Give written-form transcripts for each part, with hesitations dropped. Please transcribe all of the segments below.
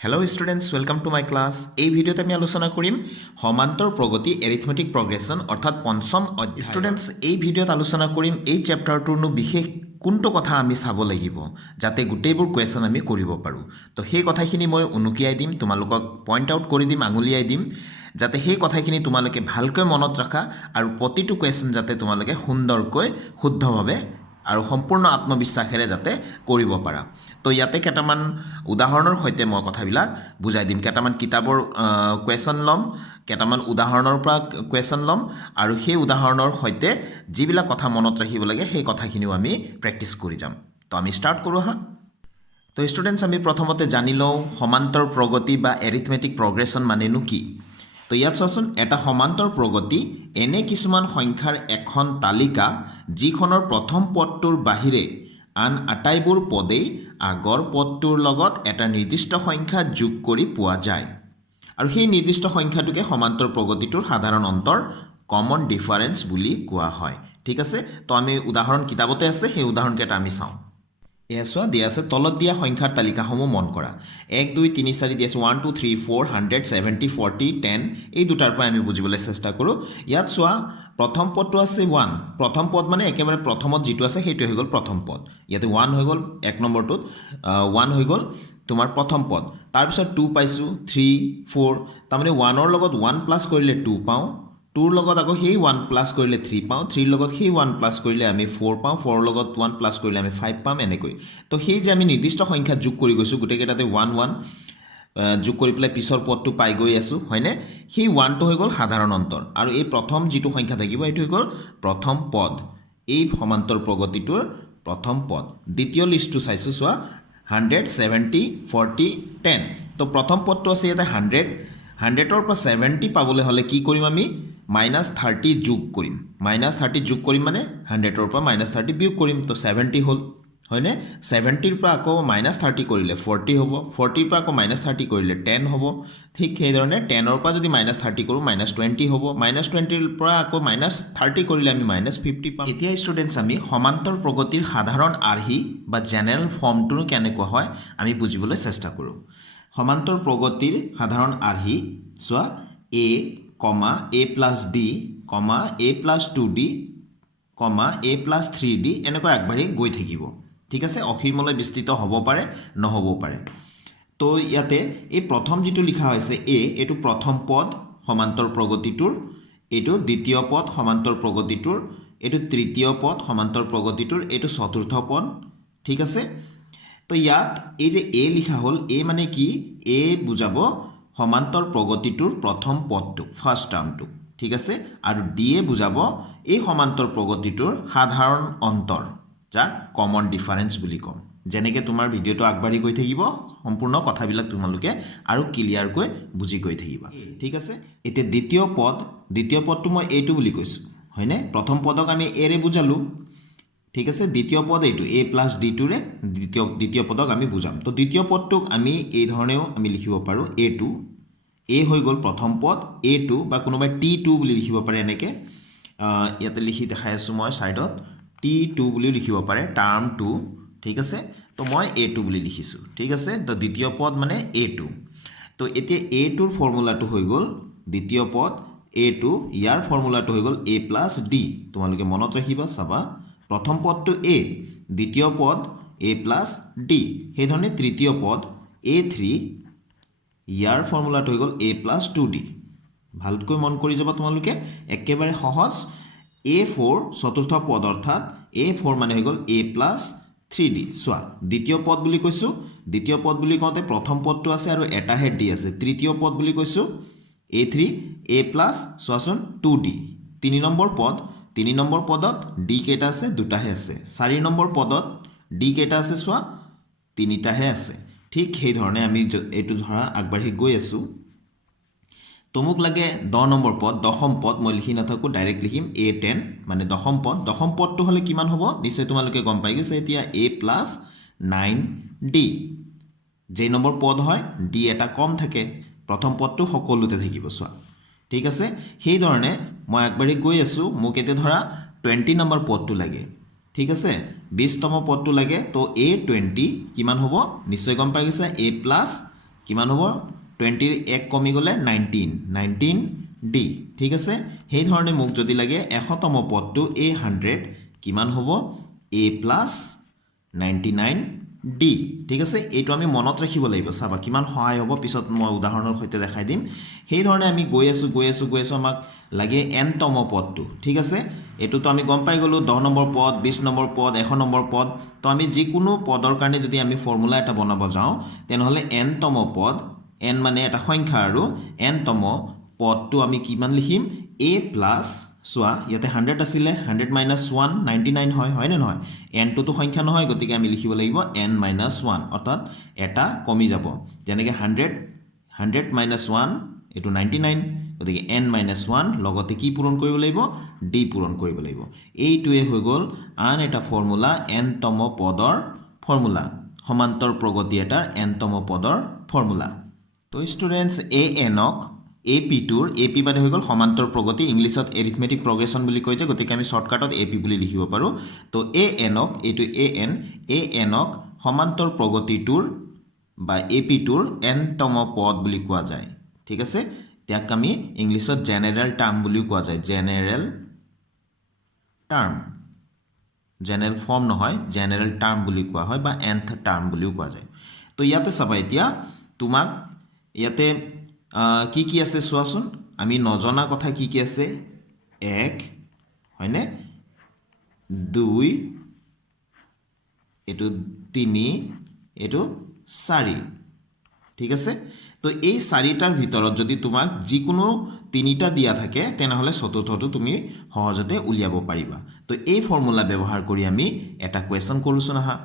Hello' students welcome to my class. এই ভিডিঅ'ত আমি আলোচনা কৰিম সমান্তৰ প্ৰগতি এৰিথমেটিক প্ৰগ্ৰেশ্যন অৰ্থাৎ পঞ্চম অধ্যায়। ষ্টুডেণ্টছ এই ভিডিঅ'ত আলোচনা কৰিম এই চেপ্টাৰটোৰনো বিশেষ কোনটো কথা আমি চাব লাগিব যাতে গোটেইবোৰ কুৱেশ্যন আমি কৰিব পাৰোঁ। তো সেই কথাখিনি মই উনুকিয়াই দিম, তোমালোকক পইণ্ট আউট কৰি দিম, আঙুলিয়াই দিম, যাতে সেই কথাখিনি তোমালোকে ভালকৈ মনত ৰাখা আৰু প্ৰতিটো কুৱেশ্যন যাতে তোমালোকে সুন্দৰকৈ শুদ্ধভাৱে আৰু সম্পূৰ্ণ আত্মবিশ্বাসেৰে যাতে কৰিব পাৰা। তো ইয়াতে কেইটামান উদাহৰণৰ সৈতে মই কথাবিলাক বুজাই দিম। কেইটামান কিতাপৰ কুৱেশ্যন ল'ম, কেইটামান উদাহৰণৰ পৰা কুৱেশ্যন ল'ম আৰু সেই উদাহৰণৰ সৈতে যিবিলাক কথা মনত ৰাখিব লাগে সেই কথাখিনিও আমি প্ৰেক্টিছ কৰি যাম। তো আমি ষ্টাৰ্ট কৰোঁ হা। তো ষ্টুডেণ্টছ আমি প্ৰথমতে জানি লওঁ সমান্তৰ প্ৰগতি বা এৰিথমেটিক প্ৰগ্ৰেশ্যন মানেনো কি। তো ইয়াত চোৱাচোন, এটা সমান্তৰ প্ৰগতি এনে কিছুমান সংখ্যাৰ এখন তালিকা যিখনৰ প্ৰথম পদটোৰ বাহিৰে আন আটাইবোৰ পদেই আগৰ পদটোৰ লগত এটা নিৰ্দিষ্ট সংখ্যা যোগ কৰি পোৱা যায় আৰু সেই নিৰ্দিষ্ট সংখ্যাটোকে সমান্তৰ প্ৰগতিটোৰ সাধাৰণ অন্তৰ কমন ডিফাৰেন্স বুলি কোৱা হয়। ঠিক আছে, তো আমি উদাহৰণ কিতাপতে আছে, সেই উদাহৰণকেইটা আমি চাওঁ। এয়া চোৱা, দিয়া আছে তলত দিয়া সংখ্যাৰ তালিকাসমূহ মন কৰা। 1 2 3 4 দিয়া আছে, 1 2 3 4 100 70 40 10। এই দুটাৰ পৰা আমি বুজিবলৈ চেষ্টা কৰোঁ। ইয়াত চোৱা, প্ৰথম পদটো আছে 1। প্ৰথম পদ মানে একেবাৰে প্ৰথমত যিটো আছে সেইটো হৈ গ'ল প্ৰথম পদ। ইয়াতে 1 হৈ গ'ল, এক নম্বৰটোত 1 হৈ গ'ল তোমাৰ প্ৰথম পদ। তাৰপিছত 2 পাইছোঁ, 3 4, তাৰমানে 1ৰ লগত 1 প্লাছ কৰিলে 2 পাওঁ, 2ৰ লগত আকৌ সেই 1 প্লাছ কৰিলে 3 পাওঁ, 3ৰ লগত সেই 1 প্লাছ কৰিলে আমি 4 পাওঁ, 4ৰ লগত 1 প্লাছ কৰিলে আমি 5 পাম, এনেকৈ। তো সেই যে আমি নিৰ্দিষ্ট সংখ্যা যোগ কৰি গৈছোঁ, গোটেইকেইটাতে 1 1 যোগ কৰি পেলাই পিছৰ পদটো পাই গৈ আছোঁ, হয়নে? সেই 1টো হৈ গ'ল সাধাৰণ অন্তৰ আৰু এই প্ৰথম যিটো সংখ্যা থাকিব এইটো হৈ গ'ল প্ৰথম পদ, এই সমান্তৰ প্ৰগতিটোৰ প্ৰথম পদ। দ্বিতীয় লিষ্টটো চাইছোঁ, চোৱা 100 70 40 10। তো প্ৰথম পদটো আছে ইয়াতে 100। 100ৰ পৰা 70 পাবলৈ হ'লে কি কৰিম আমি? -30 যোগ কৰিম। -30 যোগ কৰিম মানে 100ৰ পৰা -30 বিয়োগ কৰিম, তো 70 হ'ল, হয়নে? 70ৰ পৰা আকৌ -30 কৰিলে 40 হ'ব, 40ৰ পৰা আকৌ -30 কৰিলে 10 হ'ব। ঠিক সেইধৰণে 10ৰ পৰা যদি -30 কৰোঁ -20 হ'ব, -20ৰ পৰা আকৌ -30 কৰিলে আমি -50 পাম। এতিয়া ষ্টুডেণ্টছ আমি সমান্তৰ প্ৰগতিৰ সাধাৰণ আৰ্হি বা জেনেৰেল ফৰ্মটোনো কেনেকুৱা হয় আমি বুজিবলৈ চেষ্টা কৰোঁ। সমান্তৰ প্ৰগতিৰ সাধাৰণ আৰ্হি চোৱা, a, a plus d, a plus 2d, a plus 3d এনেকৈ আগবাঢ়ি গৈ থাকিব। ঠিক আছে, অসীমলৈ বিস্তৃত হ'ব পাৰে, নহ'বও পাৰে। তো ইয়াতে এই প্ৰথম যিটো লিখা হৈছে a, এইটো প্ৰথম পদ সমান্তৰ প্ৰগতিটোৰ, এইটো দ্বিতীয় পদ সমান্তৰ প্ৰগতিটোৰ, এইটো তৃতীয় পদ সমান্তৰ প্ৰগতিটোৰ, এইটো চতুৰ্থ পদ। ঠিক আছে, তো ইয়াত এই যে a লিখা হ'ল, a মানে কি? a বুজাব সমান্তৰ প্ৰগতিটোৰ প্ৰথম পদটোক, ফাৰ্ষ্ট টাৰ্মটোক। ঠিক আছে, আৰু d এ বুজাব এই সমান্তৰ প্ৰগতিটোৰ সাধাৰণ অন্তৰ, যাক কমন ডিফাৰেন্স বুলি ক'ম। যেনেকৈ তোমাৰ ভিডিঅ'টো আগবাঢ়ি গৈ থাকিব, সম্পূৰ্ণ কথাবিলাক তোমালোকে আৰু ক্লিয়াৰকৈ বুজি গৈ থাকিবা। ঠিক আছে, এতিয়া দ্বিতীয় পদটো মই এইটো বুলি কৈছোঁ, হয়নে? প্ৰথম পদক আমি এৰে বুজালোঁ। ঠিক আছে, দ্বিতীয় পদ এইটো a প্লাছ d2ৰে দ্বিতীয় পদক আমি বুজাম। তো দ্বিতীয় পদটোক আমি এই ধৰণেও আমি লিখিব পাৰোঁ, a2। a হৈ গ'ল প্ৰথম পদ, a2 বা কোনোবাই t2 বুলি লিখিব পাৰে, এনেকৈ ইয়াতে লিখি দেখাই আছোঁ মই ছাইডত, t2 বুলিও লিখিব পাৰে, টাৰ্ম 2। ঠিক আছে, তো মই a2 বুলি লিখিছোঁ। ঠিক আছে, তো দ্বিতীয় পদ মানে a2। তো এতিয়া a2ৰ ফৰ্মুলাটো হৈ গ'ল, দ্বিতীয় পদ a2, ইয়াৰ ফৰ্মুলাটো হৈ গ'ল a প্লাছ d। তোমালোকে মনত ৰাখিবা, চাবা, প্ৰথম পদটো a, দ্বিতীয় পদ a প্লাছ d, সেইধৰণে তৃতীয় পদ a3, ইয়াৰ ফৰ্মুলাটো হৈ গ'ল a প্লাছ 2d। ভালকৈ মন কৰি যাবা তোমালোকে, একেবাৰে সহজ। a4 চতুৰ্থ পদ, অৰ্থাৎ a4 মানে হৈ গ'ল a প্লাছ 3d। চোৱা, দ্বিতীয় পদ বুলি কৈছোঁ, দ্বিতীয় পদ বুলি কওঁতে প্ৰথম পদটো আছে আৰু এটাহে d আছে। তৃতীয় পদ বুলি কৈছোঁ a3, a প্লাছ চোৱাচোন 2d। 3 নম্বৰ পদত d কেইটা আছে? দুটাহে আছে। 4 নম্বৰ পদত d কেইটা আছে? চোৱা, তিনিটাহে আছে। ঠিক সেইধৰণে আমি এইটো ধৰা আগবাঢ়ি গৈ আছোঁ। তো মোক লাগে 10 নম্বৰ পদ, দশম পদ, মই লিখি নাথাকোঁ, ডাইৰেক্ট লিখিম a10, মানে দশম পদ। দশম পদটো হ'লে কিমান হ'ব? নিশ্চয় তোমালোকে গম পাই গৈছে এতিয়া, a প্লাছ 9d। যেই নম্বৰ পদ হয় d এটা কম থাকে, প্ৰথম পদটো সকলোতে থাকিব। চোৱা, ঠিক আছে, সেইধৰণে মই আগবাঢ়ি গৈ আছোঁ। মোক এতিয়া ধৰা 20 নম্বৰ পদটো লাগে। ঠিক আছে, 20তম পদটো লাগে। তো a20 কিমান হ'ব? নিশ্চয় গম পাই গৈছে, a প্লাছ কিমান হ'ব 20 এক কমি গ'লে 19 ডি ঠিক আছে সেই ধৰণে মোক যদি লাগে 100তম পদটো a 100 কিমান হ'ব a প্লাছ 99 ডি ঠিক আছে এইটো আমি মনত ৰাখিব লাগিব চাবা কিমান সহায় হ'ব পিছত মই উদাহৰণৰ সৈতে দেখাই দিম সেই ধৰণে আমি গৈ আছো আমাক লাগে nতম পদটো ঠিক আছে এটোতো আমি গম পাই গলো 10 নম্বৰ পদ 20 নম্বৰ পদ 100 নম্বৰ পদ তো আমি যিকোনো পদৰ কাৰণে যদি আমি ফৰ্মুলা এটা বনাব যাওঁ তেনেহলে nতম পদ n মানে এটা সংখ্যা আৰু nতম পদটো আমি কিমান লিখিম a প্লাছ সোয়া ইয়াতে 100 আছিল 100 - 1 99 হয় নে নহয় n টো সংখ্যা নহয় গতিকে আমি লিখিব লাগিব n - 1 অৰ্থাৎ এটা কমি যাব যেনেকৈ 100 - 1 এটো 99 গতিকে n - 1 লগতে কি পূৰণ কৰিব লাগিব d পূৰণ কৰিব লাগিব এইটোৱে হৈ গল আন এটা ফৰ্মুলা n তম পদৰ ফৰ্মুলা সমান্তৰ প্ৰগতি এটাৰ n তম পদৰ ফৰ্মুলা তো ষ্টুডেন্টস an ক AP টুৰ AP মানে হৈ গল সমান্তৰ প্ৰগতি ইংলিছত এৰিথমেটিক প্ৰগ্ৰেছন বুলি কয় যে গতিকে আমি শৰ্টকাটত AP বুলি লিখিব পাৰো তো an ক এইটো an ক সমান্তৰ প্ৰগতি টুৰ বা AP টুৰ n তম পদ বুলি কোৱা যায় ঠিক আছে ইয়াক আমি ইংলিছত জেনাৰেল টাৰ্ম বুলি কোৱা যায় জেনাৰেল ফৰ্ম নহয় জেনাৰেল টাৰ্ম বুলি কোৱা হয় বা nth টাৰ্ম বুলিও কোৱা যায় তো ইয়াতে চাবা এতিয়া তোমাক ইয়াতে কি আছে চোৱাচোন আমি নজনা কথা কি আছে 1 হয়নে 2 এটো 3 এটো 4 ঠিক আছে তো এই চাৰিটাৰ ভিতৰত যদি তোমাক যিকোনো তিনিটা দিয়া থাকে তেনেহলে চতুৰ্থটো তুমি সহজতে উলিয়াব পাৰিবা তো এই ফৰ্মুলা ব্যৱহাৰ কৰি আমি এটা কোৱেশ্চন কৰোছন আহা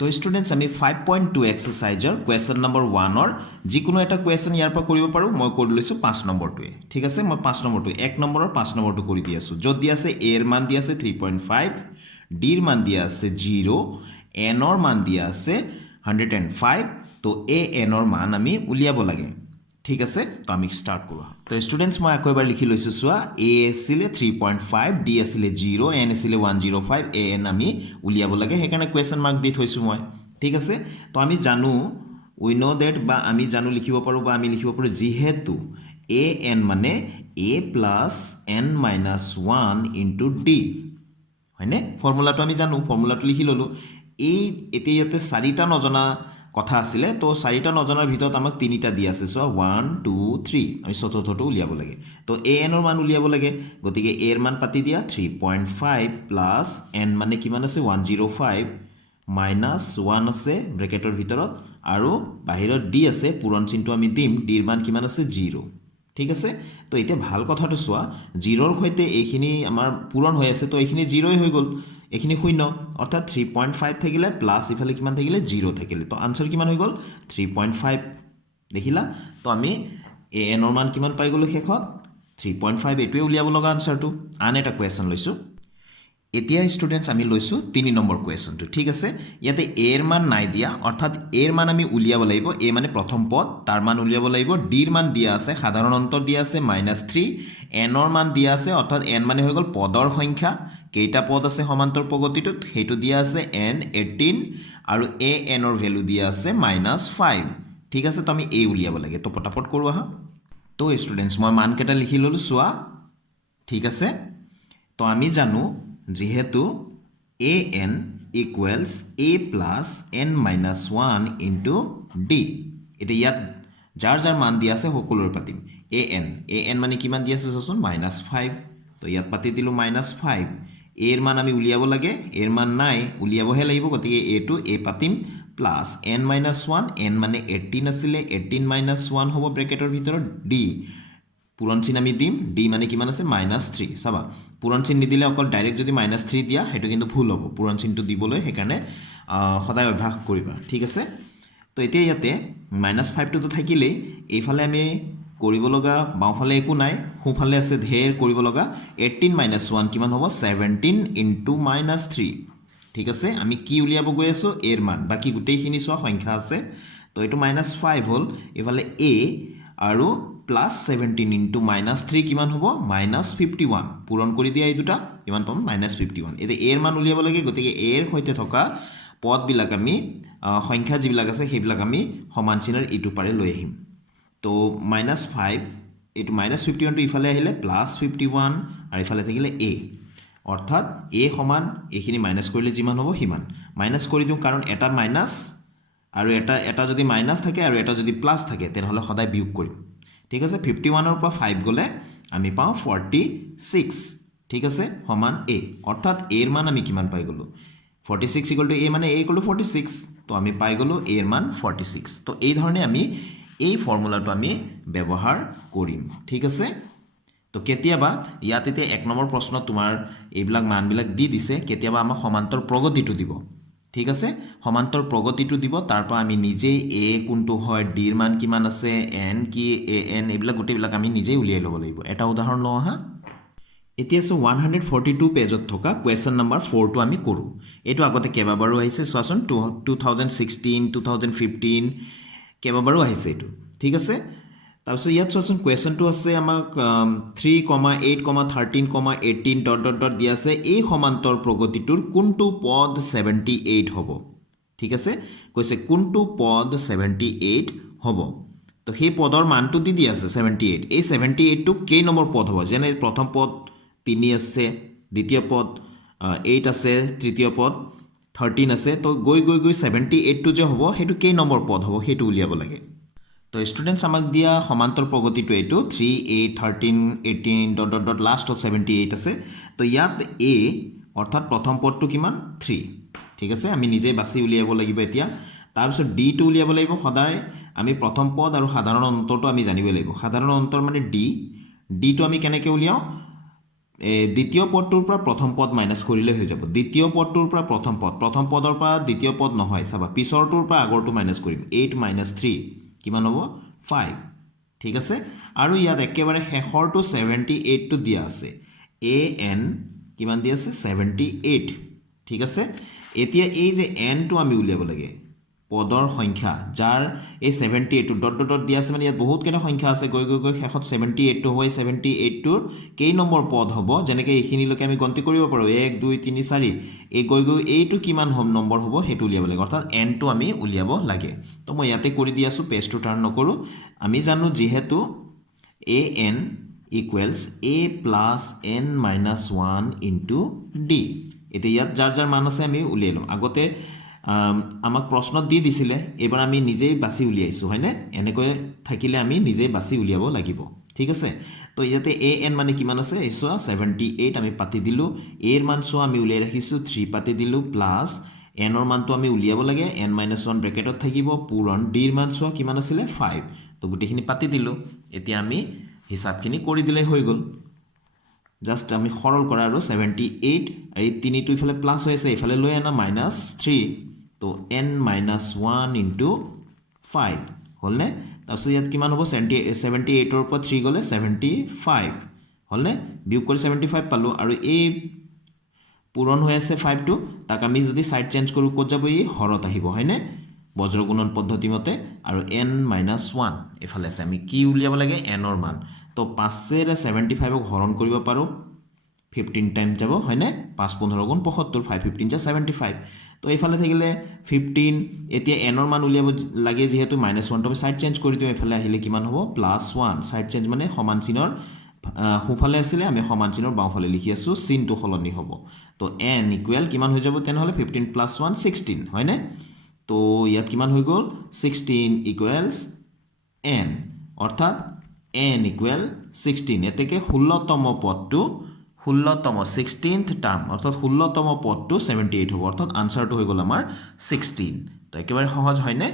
তো স্টুডেন্টস আমি 5.2 এক্সাৰসাইজৰ কোৱেশ্চন নম্বৰ 1 ৰ যিকোনো এটা কোৱেশ্চন ইয়াৰ পৰা কৰিব পাৰো মই কৰি লৈছো 5 নম্বৰটোৱে ঠিক আছে মই 5 নম্বৰটো 1 নম্বৰৰ 5 নম্বৰটো কৰি দি আছো যত দি আছে a ৰ মান দি আছে 3.5 d ৰ মান দি আছে 0 n ৰ মান দি আছে 105 তো an ৰ মান আমি উলিয়াব লাগে ঠিক আছে তো আমি স্টাৰ্ট কৰো তো স্টুডেন্টস মই আকৌ এবাৰ লিখি লৈছো সোয়া a আছিল 3.5 d আছিল 0 n আছিল 105 an আমি উলিয়াব লাগে হেকাৰণে কোৱেশ্চন মাৰ্ক দি থৈছো মই ঠিক আছে তো আমি জানো উই নো দ্যাট বা আমি জানো লিখিব পাৰো বা আমি লিখিব পাৰো যেহেতু an মানে a plus n minus 1 into d হয়নে ফৰ্মুলাটো আমি জানো ফৰ্মুলাটো লিখি ললো এই এতিয়াতে চাৰিটা নজনা কথা আছিল তো চাৰিটা নজনাৰ ভিতৰত আমাক তিনিটা দি আছে সো 1 2 3 আমি চতুৰ্থটো উলিয়াব লাগে তো an ৰ মান উলিয়াব লাগে গতিকে a ৰ মান পাতি দিয়া 3.5 প্লাস n মানে কিমান আছে 105 মাইনাস 1 আছে ব্ৰেকেটৰ ভিতৰত আৰু বাহিৰত d আছে পূৰণ চিহ্নটো আমি দিম d ৰ মান কিমান আছে 0 ঠিক আছে তো এতিয়া ভাল কথাটো সোয়া 0 ৰ হৈতে এইখিনি আমাৰ পূৰণ হৈ আছে তো এইখিনি 0 হৈ গল এইখিনি শূন্য অৰ্থাৎ 3.5 থাকিলে প্লাস ইফালে কিমান থাকিলে 0 থাকিলে তো আনসার কিমান হৈ গল 3.5 দেখিলা তো আমি an ৰ মান কিমান পাই গলো শেষত 3.5 এটোৱে উলিয়াব লগা আনসাৰটো আন এটা কোৱেশ্চন লৈছো এতিয়া স্টুডেন্টস আমি লৈছো 3 নম্বৰ কোৱেশ্চনটো ঠিক আছে ইয়াতে a ৰ মান নাই দিয়া অৰ্থাৎ a ৰ মান আমি উলিয়াব লাগিব a মানে প্ৰথম পদ তাৰ মান উলিয়াব লাগিব d ৰ মান দিয়া আছে সাধাৰণ অন্তৰ দিয়া আছে -3 n ৰ মান দিয়া আছে অৰ্থাৎ n মানে হৈ গল পদৰ সংখ্যা কেইটা পদ আছে সমান্তৰ প্ৰগতিটোত হেতু দিয়া আছে n 18 আৰু an ৰ ভ্যালু দিয়া আছে -5 ঠিক আছে তো আমি a উলিয়াব লাগে তো পটাপট কৰো আহা তো স্টুডেন্টস মই মান কেটা লিখি ললো সোয়া ঠিক আছে তো আমি জানো যেহেতু an equals a plus n minus 1 into d এটা ইয়াত যাৰ যাৰ মান দিয়া আছে সকলোৰ পাতিম an মানে কিমান দিয়া আছে চোন -5 তো ইয়াত পাতি দিলো -5 a ৰ মান আমি উলিয়াব লাগে a ৰ মান নাই উলিয়াবহে লাগিব গতিকে a টু a পাতিম প্লাস n minus 1 n মানে 18 আছিল 18 minus 1 হ'ব ব্ৰেকেটৰ ভিতৰত d পূৰণ চিহ্ন আমি দিম d মানে কিমান আছে -3 চাবা পূৰণ চিহ্ন নিদিলে অকল ডাইৰেক্ট যদি -3 দিয়া হেতু কিন্তু ভুল হ'ব পূৰণ চিহ্নটো দিবলৈ হেকাৰণে সদায় অভ্যাস কৰিবা ঠিক আছে তো এতিয়া ইয়াতে -5 টো থাকিলে এইফালে আমি কৰিব লগা বাওঁফালে একো নাই সোঁফালে আছে ধেৰ কৰিব লগা 18 - 1 কিমান হ'ব 17 into -3 ঠিক আছে আমি কি উলিয়াব গৈ আছো a ৰ মান বাকি গোটেইখিনি সব সংখ্যা আছে তো এটো -5 হল এফালে a আৰু +17 into -3 কিমান হ'ব -51 পূৰণ কৰি দিয়া এই দুটা কিমান পাম -51 এতে a ৰ মান উলিয়াব লাগে গতিকে a ৰ হৈতে থকা পদবিলাক আমি সংখ্যা যিবিলাক আছে সেইবিলাক আমি সমান চিনৰ ইটো পাৰে লৈ আহিম তো -5 এইটো -51টো ইফালে আহিলে +51 আৰু ইফালে থাকিলে a অৰ্থাৎ a সমান এইখিনি মাইনাস কৰিলে যিমান হ'ব সিমান মাইনাস কৰি দিওঁ কাৰণ এটা মাইনাস আৰু এটা যদি মাইনাস থাকে আৰু এটা যদি প্লাস থাকে তেনেহলে সদায় বিয়োগ কৰিম ঠিক আছে 51 ৰ পৰা 5 গলে আমি পাওঁ 46 ঠিক আছে সমান a অৰ্থাৎ a ৰ মান আমি কিমান পাই গলো 46 = a মানে a = 46 তো আমি পাই গলো a ৰ মান 46 তো এই ধৰণে আমি এই ফৰ্মুলাটো আমি ব্যৱহাৰ কৰিম ঠিক আছে তো কেতিয়াবা ইয়াত এতিয়া 1 নম্বৰ প্ৰশ্ন তোমাৰ এইবিলাক মানবিলাক দি দিছে কেতিয়াবা আমাক সমান্তৰ প্ৰগতিটো দিব ঠিক আছে সমান্তৰ প্ৰগতিটো দিব তাৰ পৰা আমি নিজেই a কোনটো হয় d ৰ মান কিমান আছে n কি an এইবিলাক গোটেইবিলাক আমি নিজেই উলিয়াই ল'ব লাগিব এটা উদাহৰণ লওঁ হা এতিয়া আছে 142 পেজত থকা কোৱেশ্চন নম্বৰ 4 টো আমি কৰো এটো আগতে কেবাবাৰো আহিছে চোৱাচোন 2016 2015 কেবাবাৰো আহিছে এটো ঠিক আছে তাৰপিছত ইয়াত চোৱাচোন কোৱেশ্চনটো আছে আমাক 3,8,13,18 ... দিয়া আছে এই সমান্তৰ প্ৰগতিটোৰ কোনটো পদ 78 হ'ব ঠিক আছে কৈছে কোনটো পদ 78 হ'ব তো সেই পদৰ মানটো দি আছে 78 এই 78 টো কেই নম্বৰ পদ হ'ব যেনে প্ৰথম পদ 3 আছে দ্বিতীয় পদ 8 আছে তৃতীয় পদ 13 আছে তো গৈ 78 টো যে হ'ব হেতু কেই নম্বৰ পদ হ'ব হেতু উলিয়াব লাগে তো স্টুডেন্টস আমাক দিয়া সমান্তৰ প্ৰগতিটো এটো 3 8 13 18 ... লাষ্টত 78 আছে তো ইয়াত a অৰ্থাৎ প্ৰথম পদটো কিমান 3 ঠিক আছে আমি নিজে বাছি উলিয়াব লাগিব এতিয়া তাৰপিছত d টো উলিয়াব লাগিব সদায় আমি প্ৰথম পদ আৰু সাধাৰণ অন্তৰটো আমি জানিব লাগিব সাধাৰণ অন্তৰ মানে d টো আমি কেনেকৈ উলিয়াও দ্বিতীয় পদটোৰ পৰা প্ৰথম পদ মাইনাস কৰিলে হৈ যাব দ্বিতীয় পদটোৰ পৰা প্ৰথম পদৰ পৰা দ্বিতীয় পদ নহয় চাবা পিছৰটোৰ পৰা আগৰটো মাইনাস কৰিম 8 - 3 কিমান হ'ব 5 ঠিক আছে আৰু ইয়াত একেবাৰে শেষৰটো 78 টো দিয়া আছে an কিমান দিয়া আছে 78 ঠিক আছে এতিয়া এই যে n টো আমি উলিয়াব লাগে পদৰ সংখ্যা যাৰ এই 78 টো ডট দিয়া আছে মানে ইয়াত বহুত কেটা সংখ্যা আছে গৈ শেষত 78 টো হয় 78 টোৰ কেই নম্বৰ পদ হ'ব যেনেকৈ এইখিনিলৈকে আমি গন্তি কৰিব পাৰো 1 2 3 4 এই গৈ এইটো কিমান নম্বৰ হ'ব হেতু উলিয়াব লাগে অৰ্থাৎ n টো আমি উলিয়াব লাগে তো মই ইয়াতে কৰি দি আছো পেজটো টাৰ্ন নকৰো আমি জানো যেহেতু an equals a plus n minus 1 into d এতিয়া ইয়াত যাৰ মান আছে আমি উলিয়াই লম আগতে আমাক প্ৰশ্ন দি দিছিলে এবাৰ আমি নিজেই বাছি উলিয়াইছো হয়নে এনেকৈ থাকিলে আমি নিজেই বাছি উলিয়াব লাগিব ঠিক আছে তো ইয়াতে an মানে কিমান আছে এসো 78 আমি পাতি দিলো a এর মান সো আমি উলিয়াই ৰাখিছো 3 পাতি দিলো প্লাস n ৰ মানটো আমি উলিয়াব লাগে n - 1 ব্ৰেকেটত থাকিব পূৰণ d ৰ মান সো কিমান আছিল 5 তো গুটেখিনি পাতি দিলো এতিয়া আমি হিসাবখিনি কৰি দিলে হৈ গল জাস্ট আমি সৰল কৰা আৰু 78 এই 3 টো ইফালে প্লাস হৈ আছে ইফালে লৈ আনা -3 তো n - 1 into 5 হলনে তাৰপিছত ইয়াত কিমান হ'ব 78 ৰ পৰা 3 গলে 75 হলনে বিয়োগ কৰি 75 পালো আৰু এই পূৰণ হৈ আছে 5 টো তাক আমি যদি সাইড চেঞ্জ কৰো ক'ত যাব এই হৰত আহিব হয়নে বজ্ৰগুণন পদ্ধতি মতে আৰু n - 1 এফালে আছে আমি কি উলিয়াব লাগে n ৰ মান তো 5 ৰে 75 ক হৰণ কৰিব পাৰো 15 টাইম যাব হয়নে 5 15 গুণ 75 5 15 যা 75 তো এফালে থাকিলে 15 এতিয়া n ৰ মান উলিয়াব লাগে যেহেতু -1 টো সাইড চেঞ্জ কৰি দিও এফালে আহিলে কিমান হ'ব +1 সাইড চেঞ্জ মানে সমান চিনৰ হুফালে আছিল আমি সমান চিনৰ বাওফালে লিখি আছো চিনটো খলনি হ'ব তো n ইকুৱেল কিমান হৈ যাব তেনেহলে 15 + 1 16 হয়নে তো ইয়াত কিমান হৈ গল 16 ইকুৱেলস n অৰ্থাৎ n ইকুৱেল 16 এতেকে 16তম পদটো 16তম 16th টাৰ্ম অৰ্থাৎ 16তম পদটো 78 হ'ব অৰ্থাৎ আনসাৰটো হৈ গল আমাৰ 16 তো একেবাৰে সহজ হয় নে